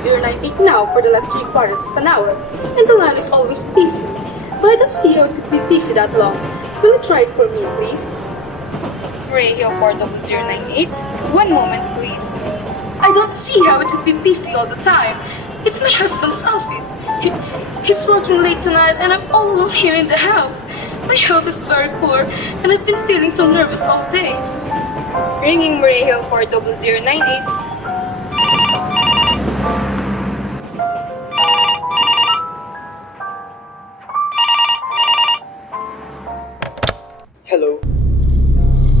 40098 now for the last 3/4 of an hour, and the line is always busy. But I don't see how it could be busy that long. Will you try it for me, please? Ray Hill 40098. One moment, please. I don't see how it could be busy all the time. It's my husband's office. He's working late tonight and I'm all alone here in the house. My health is very poor and I've been feeling so nervous all day. Ringing Ray Hill 40098. Hello?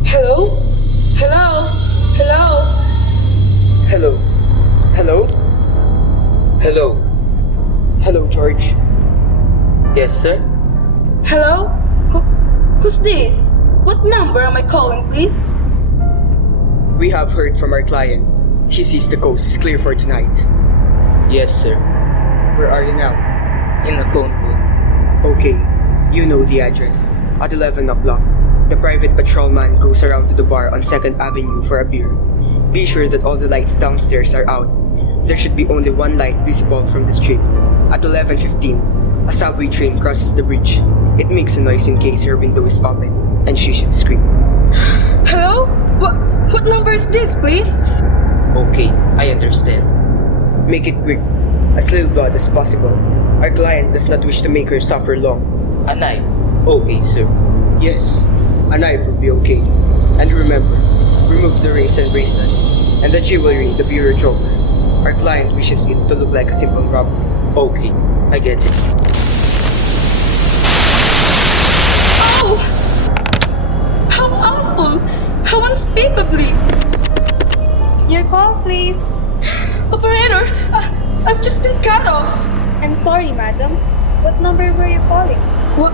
Hello? Hello? Hello? Hello? Hello? Hello. Hello, George. Yes, sir? Hello? Who's this? What number am I calling, please? We have heard from our client. He sees the coast is clear for tonight. Yes, sir. Where are you now? In the phone booth. Okay, you know the address. At 11 o'clock, the private patrolman goes around to the bar on 2nd Avenue for a beer. Be sure that all the lights downstairs are out. There should be only one light visible from the street. At 11:15, a subway train crosses the bridge. It makes a noise in case her window is open, and she should scream. Hello? What number is this, please? Okay, I understand. Make it quick, as little blood as possible. Our client does not wish to make her suffer long. A knife. Okay, sir. Yes, a knife will be okay. And remember, remove the rings and bracelets, and the jewelry the bureau drawer. Our client wishes it to look like a simple robbery. Okay, I get it. Oh! How awful! How unspeakably! Your call, please. Operator, I've just been cut off. I'm sorry, madam. What number were you calling? What?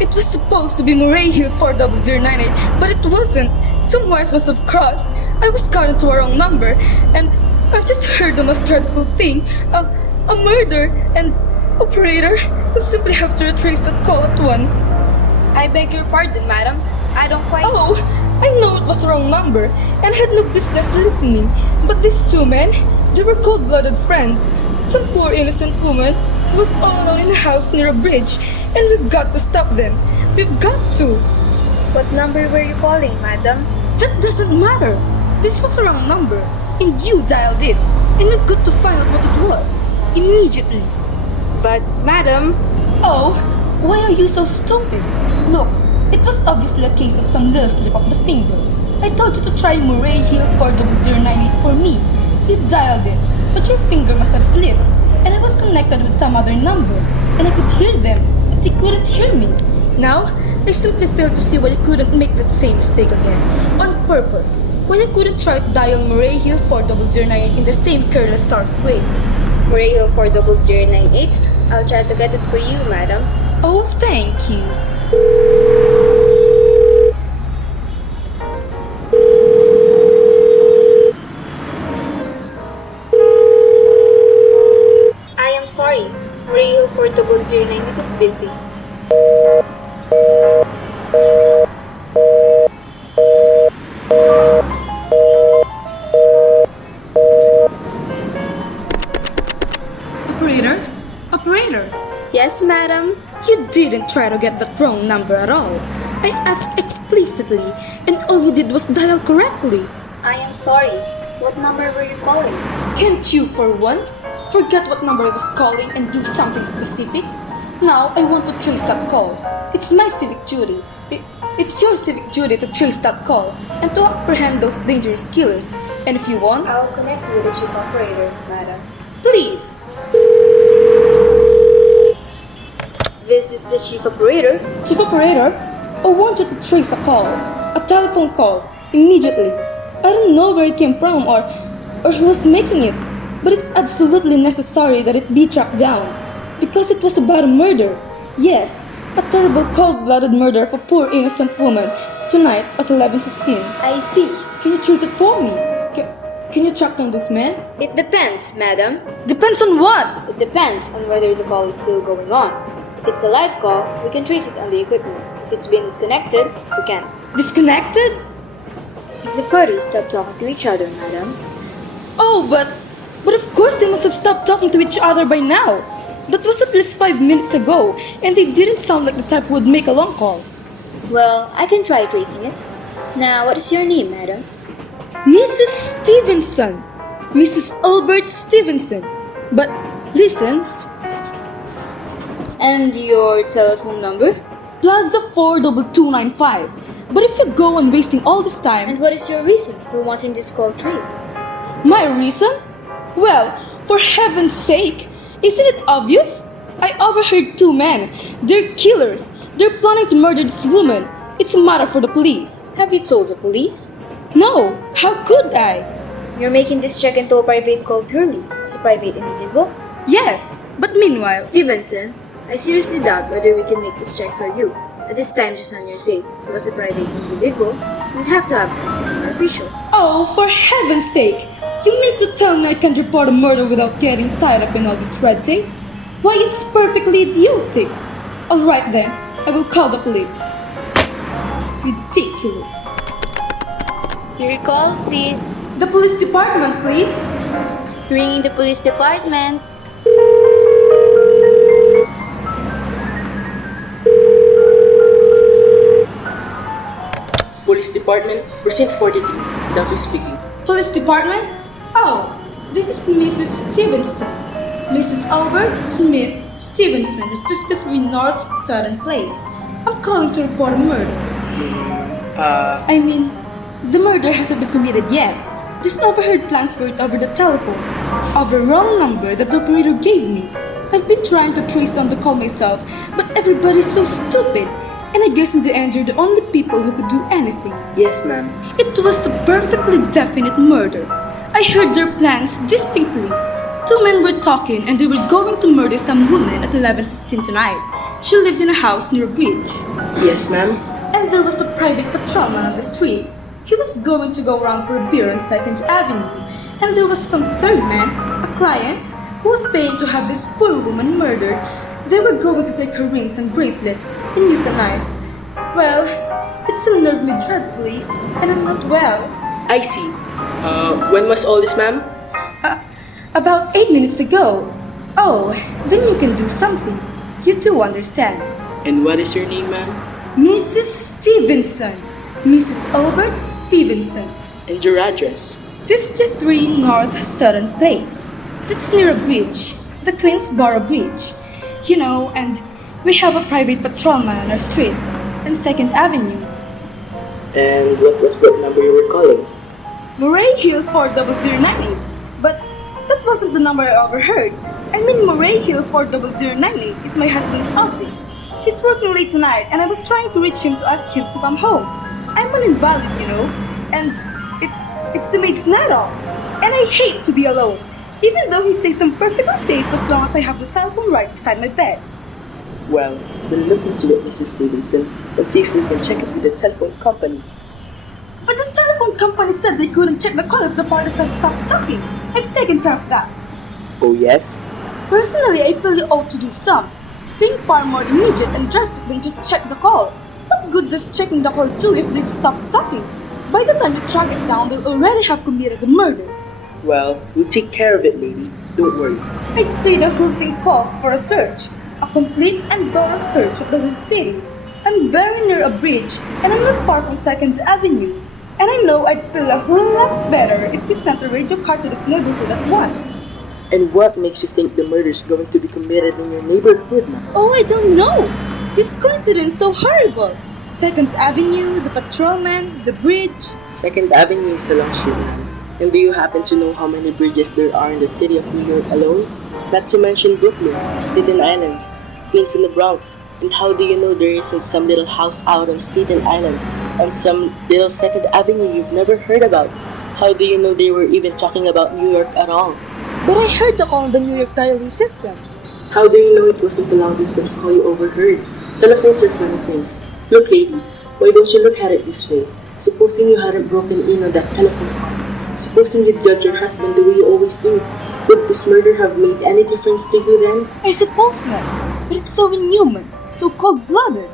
It was supposed to be Murray Hill 40098, but it wasn't. Some wires must have crossed. I was caught into a wrong number, and I've just heard the most dreadful thing. A murder, and operator, you simply have to retrace that call at once. I beg your pardon, madam. I don't quite... Oh, I know it was the wrong number, and had no business listening. But these two men, they were cold-blooded friends. Some poor innocent woman who was all alone in a house near a bridge, and we've got to stop them. We've got to. What number were you calling, madam? That doesn't matter. This was the wrong number, and you dialed it. And we've got to find out what it was. Immediately. But, madam... Oh, why are you so stupid? Look, it was obviously a case of some little slip of the finger. I told you to try Murray Hill 40098 for me. You dialed it, but your finger must have slipped. And I was connected with some other number, and I could hear them, but they couldn't hear me. Now, I simply fail to see why you couldn't make that same mistake again, on purpose. Why you couldn't try to dial Murray Hill 40098 in the same careless sort of way. Ray Hill 40098. I'll try to get it for you, madam. Oh, thank you. I am sorry. Ray Hill 40098 is busy. Operator? Operator? Yes, madam. You didn't try to get that wrong number at all. I asked explicitly, and all you did was dial correctly. I am sorry. What number were you calling? Can't you, for once, forget what number I was calling and do something specific? Now, I want to trace that call. It's my civic duty. It's your civic duty to trace that call and to apprehend those dangerous killers. And if you want, I'll connect you with the chief operator, madam. please. This is the chief operator. Chief operator, I want you to trace a call, a telephone call, immediately. I don't know where it came from or who was making it, but it's absolutely necessary that it be tracked down, because it was about a murder. Yes, a terrible cold-blooded murder of a poor innocent woman, tonight at 11:15. I see. Can you trace it for me? Can you track down this man? It depends, madam. Depends on what? It depends on whether the call is still going on. If it's a live call, we can trace it on the equipment. If it's been disconnected, we can't. Disconnected? If the parties stop talking to each other, madam. Oh, but But of course they must have stopped talking to each other by now. That was at least 5 minutes ago, and they didn't sound like the type who would make a long call. Well, I can try tracing it. Now, what is your name, madam? Mrs. Stevenson. Mrs. Albert Stevenson. But listen, And your telephone number? Plaza 42295. But if you go on wasting all this time, And what is your reason for wanting this call traced? my reason? Well, for heaven's sake, isn't it obvious? I overheard 2 men. They're killers. They're planning to murder this woman. It's a matter for the police. Have you told the police? No, how could I? You're making this check into a private call purely as a private individual? Yes, but meanwhile, Stevenson, I seriously doubt whether we can make this check for you. At this time, just on your sake. So as a private individual, we'd have to have something more official. oh, for heaven's sake, you mean to tell me I can report a murder without getting tied up in all this red tape? Why, it's perfectly idiotic. Alright then, I will call the police. Ridiculous. Your call, please. The police department, please. Ringing the police department. Police Department, Precinct 43. Duffy speaking. Police department? Oh, this is Mrs. Stevenson. Mrs. Albert Smith Stevenson, 53 North Southern Place. I'm calling to report a murder. I mean, the murder hasn't been committed yet. Just overheard plans for it over the telephone. Over a wrong number that the operator gave me. I've been trying to trace down the call myself, but everybody's so stupid. And I guess in the end you're the only people who could do anything. Yes, ma'am. It was a perfectly definite murder. I heard their plans distinctly. 2 men were talking and they were going to murder some woman at 11:15 tonight. She lived in a house near a bridge. Yes, ma'am. And there was a private patrolman on the street. He was going to go around for a beer on 2nd Avenue. And there was some third man, a client, who was paying to have this poor woman murdered. They were going to take her rings and bracelets and use a knife. Well, it still nerved me dreadfully, and I'm not well. I see. When was all this, ma'am? About 8 minutes ago. Oh, then you can do something. You do understand. And what is your name, ma'am? Mrs. Stevenson. Mrs. Albert Stevenson. And your address? 53 North Southern Place. That's near a bridge. The Queensboro Bridge. You know, and we have a private patrolman on our street. And 2nd Avenue. And what was that number you were calling? Murray Hill 40098. But that wasn't the number I overheard. I mean, Murray Hill 40098 is my husband's office. He's working late tonight and I was trying to reach him to ask him to come home. I'm an invalid, you know, and it's the maid's night off. And I hate to be alone, even though he says I'm perfectly safe as long as I have the telephone right beside my bed. Well, we'll look into it, Mrs. Stevenson, and see if we can check it with the telephone company. But the telephone company said they couldn't check the call if the parties had stopped talking. I've taken care of that. Oh, yes? Personally, I feel you ought to do some. Think far more immediate and drastic than just check the call. What good does checking the call do if they've stopped talking? By the time you track it down, they'll already have committed the murder. Well, we'll take care of it, lady. Don't worry. I'd say the whole thing calls for a search. A complete and thorough search of the whole city. I'm very near a bridge, and I'm not far from 2nd Avenue. And I know I'd feel a whole lot better if we sent a radio car to this neighborhood at once. And what makes you think the murder is going to be committed in your neighborhood, ma'am? Oh, I don't know. This coincidence is so horrible. 2nd Avenue, the patrolman, the bridge. 2nd Avenue is along street, ma'am. And do you happen to know how many bridges there are in the city of New York alone? Not to mention Brooklyn, Staten Island, Queens and the Bronx. And how do you know there isn't some little house out on Staten Island on some little 2nd Avenue you've never heard about? How do you know they were even talking about New York at all? But I heard the call on the New York dialing system. How do you know it wasn't the long distance call you overheard? Telephones are funny things. Look, lady, why don't you look at it this way? Supposing you hadn't broken in on that telephone call. Supposing you'd got your husband the way you always do. Would this murder have made any difference to you then? I suppose not. But it's so inhuman, so cold-blooded.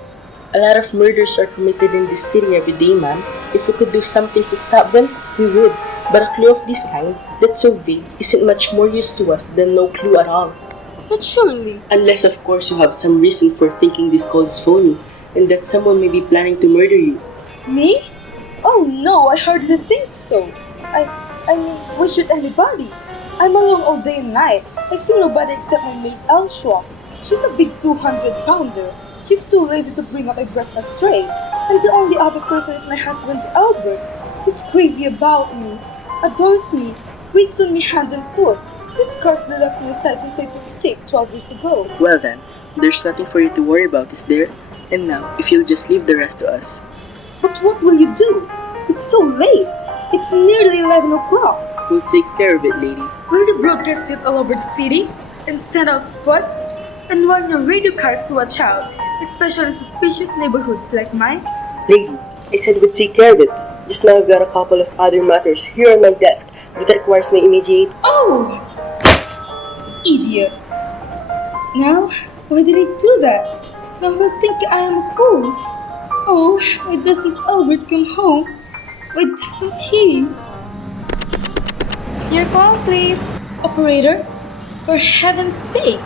A lot of murders are committed in this city every day, ma'am. If we could do something to stop them, we would. But a clue of this kind, that's so vague, isn't much more use to us than no clue at all. But surely, Unless, of course, you have some reason for thinking this call is phony, and that someone may be planning to murder you. me? Oh no, I hardly think so. I mean, why should anybody? I'm alone all day and night. I see nobody except my maid Elshua. She's a big 200-pounder. She's too lazy to bring up a breakfast tray. And the only other person is my husband Albert. He's crazy about me, adores me, waits on me hand and foot. He scarcely left my side since I took sick 12 years ago. Well then, there's nothing for you to worry about, is there? And now, if you'll just leave the rest to us. But what will you do? It's so late. It's nearly 11 o'clock. We'll take care of it, lady. Will you broadcast it all over the city and send out squads and warn your radio cars to watch out, especially suspicious neighborhoods like mine? Lady, I said we'd take care of it. Just now I've got a couple of other matters here on my desk that requires my immediate... Oh! Idiot. Now, why did I do that? Now he'll think I am a fool. Oh, why doesn't Albert come home? Why doesn't he? Your call, please. Operator, for heaven's sake,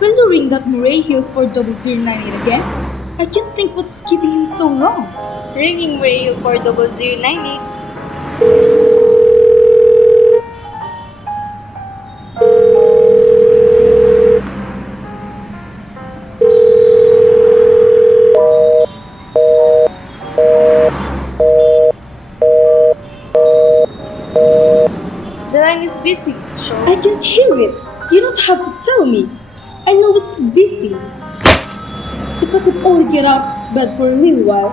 will you ring that Murray Hill 4098 again? I can't think what's keeping him so long. Ringing rail 4098. The line is busy. I can't hear it. You don't have to tell me. I know it's busy. If I could only get out of this bed for a little while.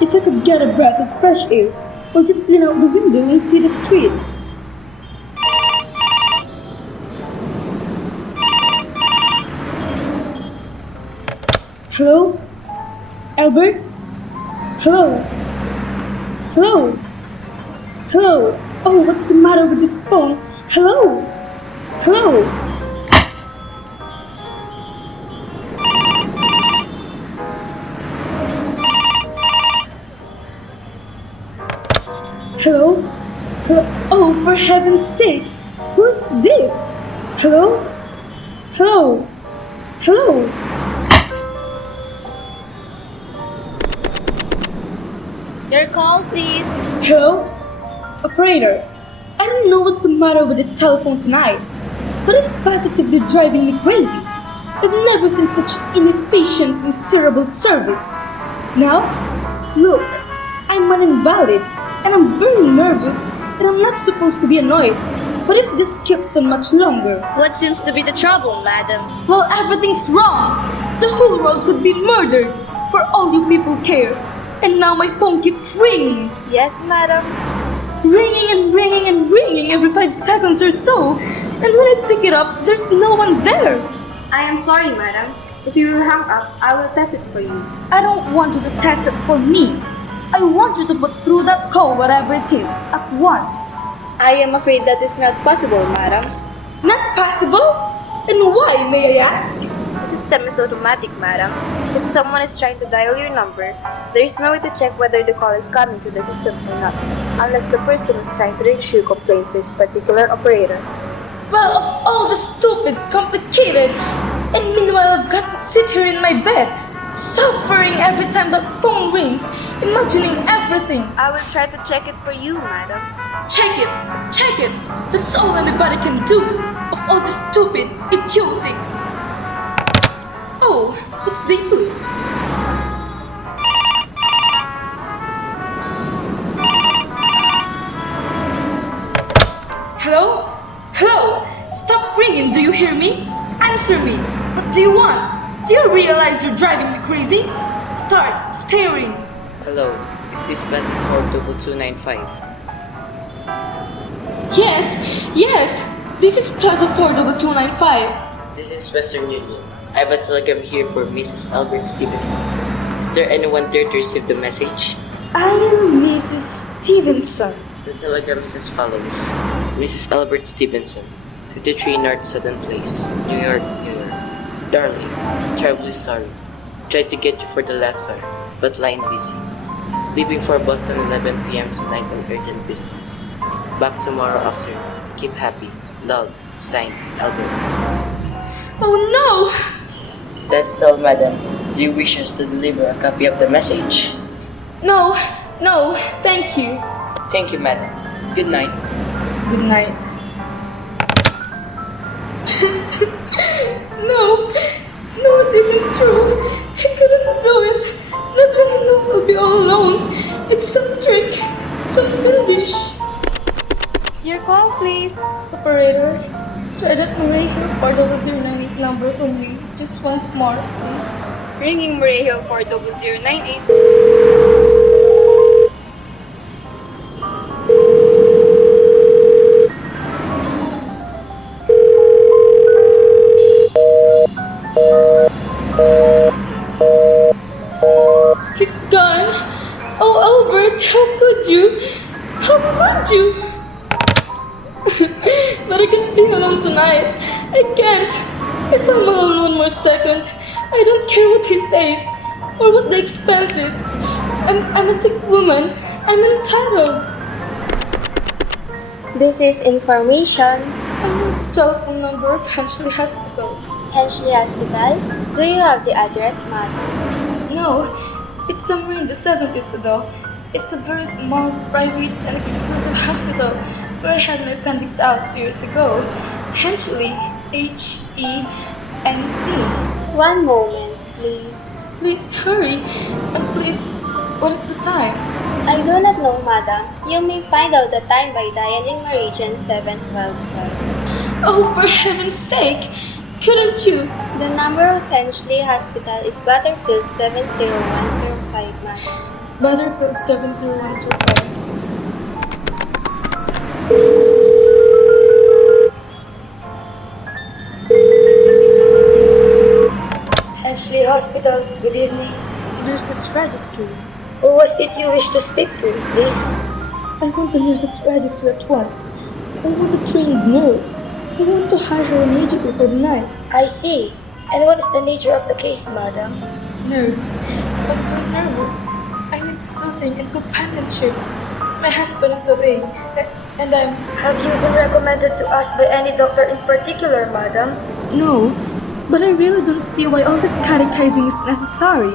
If I could get a breath of fresh air. Or just lean out the window and see the street. Hello? Albert? Hello? Hello? Hello? Oh, what's the matter with this phone? Hello? Hello? Hello? Hello? Oh, for heaven's sake! Who is this? Hello? Hello? Hello? Your call, please. Hello? Operator, I don't know what's the matter with this telephone tonight, but it's positively driving me crazy. I've never seen such inefficient, miserable service. Now, look, I'm an invalid, and I'm very nervous, and I'm not supposed to be annoyed. But if this keeps on much longer, What seems to be the trouble, madam? well, everything's wrong. The whole world could be murdered, for all you people care. And now my phone keeps ringing. Yes, madam. Ringing and ringing and ringing every 5 seconds or so. And when I pick it up, there's no one there. I am sorry, madam. If you will hang up, I will test it for you. I don't want you to test it for me. I want you to put through that call, whatever it is, at once. I am afraid that is not possible, madam. Not possible? And why, may I ask? The system is automatic, madam. If someone is trying to dial your number, there is no way to check whether the call is coming to the system or not, unless the person who is trying to reach you complains to his particular operator. Well, of all the stupid, complicated, and meanwhile I've got to sit here in my bed, suffering every time that phone rings, imagining everything. I will try to check it for you, madam. Check it! Check it! That's all anybody can do, of all the stupid, idiotic. Oh, what's the use? Hello? Hello? Stop ringing, do you hear me? Answer me! What do you want? Do you realize you're driving me crazy? Start staring. Hello, is this Plaza 42295? Yes, this is Plaza 42295. This is Western Union. I have a telegram here for Mrs. Albert Stevenson. Is there anyone there to receive the message? I am Mrs. Stevenson. The telegram is as follows. Mrs. Albert Stevenson, 53 North Southern Place, New York, New York. Darling, terribly sorry. Tried to get you for the last hour, but line busy. Leaving for Boston 11 p.m. tonight on urgent business. Back tomorrow after. Keep happy. Love. Signed, Albert. Oh no! That's all, madam. Do you wish us to deliver a copy of the message? No, no, thank you. Thank you, madam. Good night. Good night. No, no, it isn't true. He couldn't do it. Not when he knows I'll be all alone. It's some trick, some fiendish. Your call, please. Operator, try that Murray Hill 4098 number for me. Just once more, please. Ringing Murray Hill 40098. He's gone. Oh, Albert, how could you? How could you? But I can't be alone tonight. I can't. If I'm alone one more second, I don't care what he says or what the expense is. I'm a sick woman. I'm entitled. This is information. I want the telephone number of Henchley Hospital. Henchley Hospital. Do you have the address, ma'am? No, it's somewhere in the 70s though. It's a very small, private, and exclusive hospital where I had my appendix out 2 years ago. Henchley, H-E-N-C. One moment, please. Please hurry, and please, what is the time? I do not know, madam. You may find out the time by dialing Meridian 712. Oh, for heaven's sake! Couldn't you? The number of Henchley Hospital is Butterfield 70105, madam. Butterfield 70105. Henchley Hospital, good evening. Nurses registry. Who was it you wish to speak to, please? I want the nurses registry at once. I want a trained nurse. I want to hire her immediately for the night. I see. And what is the nature of the case, madam? Nerves. I'm very nervous. I need soothing and companionship. My husband is away, and I'm... Have you been recommended to us by any doctor in particular, madam? No, but I really don't see why all this catechizing is necessary.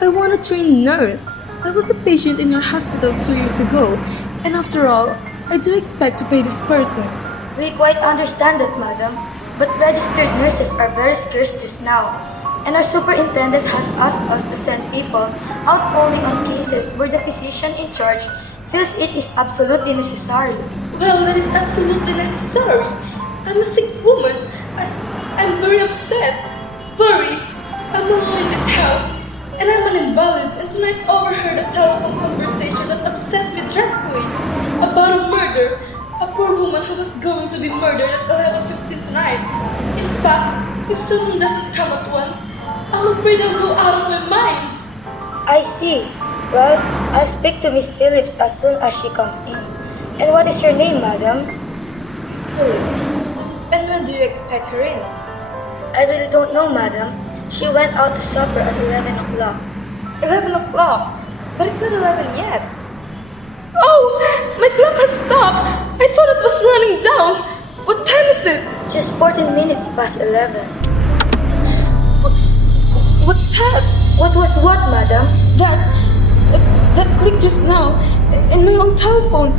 I want a trained nurse. I was a patient in your hospital 2 years ago, and after all, I do expect to pay this person. We quite understand that, madam. But registered nurses are very scarce just now. And our superintendent has asked us to send people out only on cases where the physician in charge feels it is absolutely necessary. Well, that is absolutely necessary. I'm a sick woman. I'm very upset. Very. I'm alone in this house, and I'm an invalid, and tonight overheard a telephone conversation that upset me dreadfully about a murder. A poor woman who was going to be murdered at 11:15 tonight. In fact, if someone doesn't come at once, I'm afraid I'll go out of my mind. I see. Well, I'll speak to Miss Phillips as soon as she comes in. And what is your name, madam? Miss Phillips. And when do you expect her in? I really don't know, madam. She went out to supper at 11 o'clock. 11 o'clock? But it's not 11 yet. Oh! My clock has stopped! I thought it was running down! What time is it? Just 14 minutes past 11. What's that? What was what, madam? That click just now in my own telephone,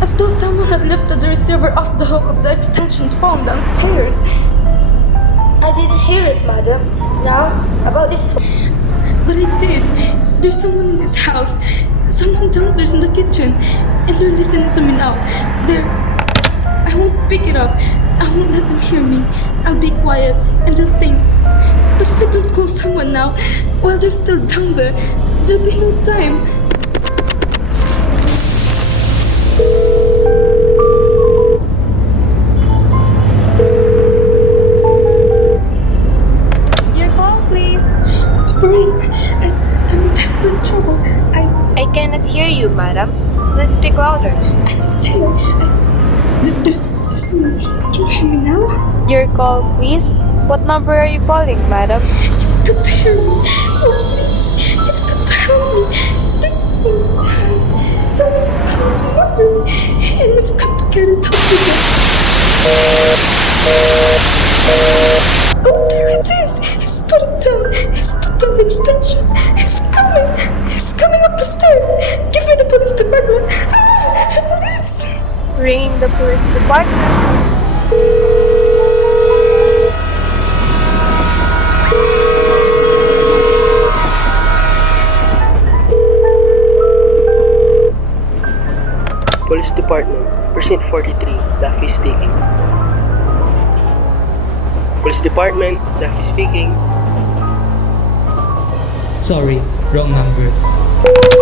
as though someone had lifted the receiver off the hook of the extension phone downstairs. I didn't hear it, madam. Now, about this phone. But I did. There's someone in this house, someone downstairs in the kitchen, and they're listening to me now. I won't pick it up. I won't let them hear me. I'll be quiet and they'll think. But if I don't call someone now, while they're still down there, there'll be no time. Your call, please. Operator, I'm in desperate trouble. I cannot hear you, madam. Please speak louder. I don't tell. There's someone. Can you hear me now? Your call, please. What number are you calling, madam? You've got to hear me. Oh, please. You've got to help me. There's someone in this house. Someone's coming to murder me. And you've got to He's coming! He's coming up the stairs! Give me the police department! Ah! Police! Ringing the police department. Police Department, Precinct 43, Daffy speaking. Police Department, Daffy speaking. Sorry, wrong number.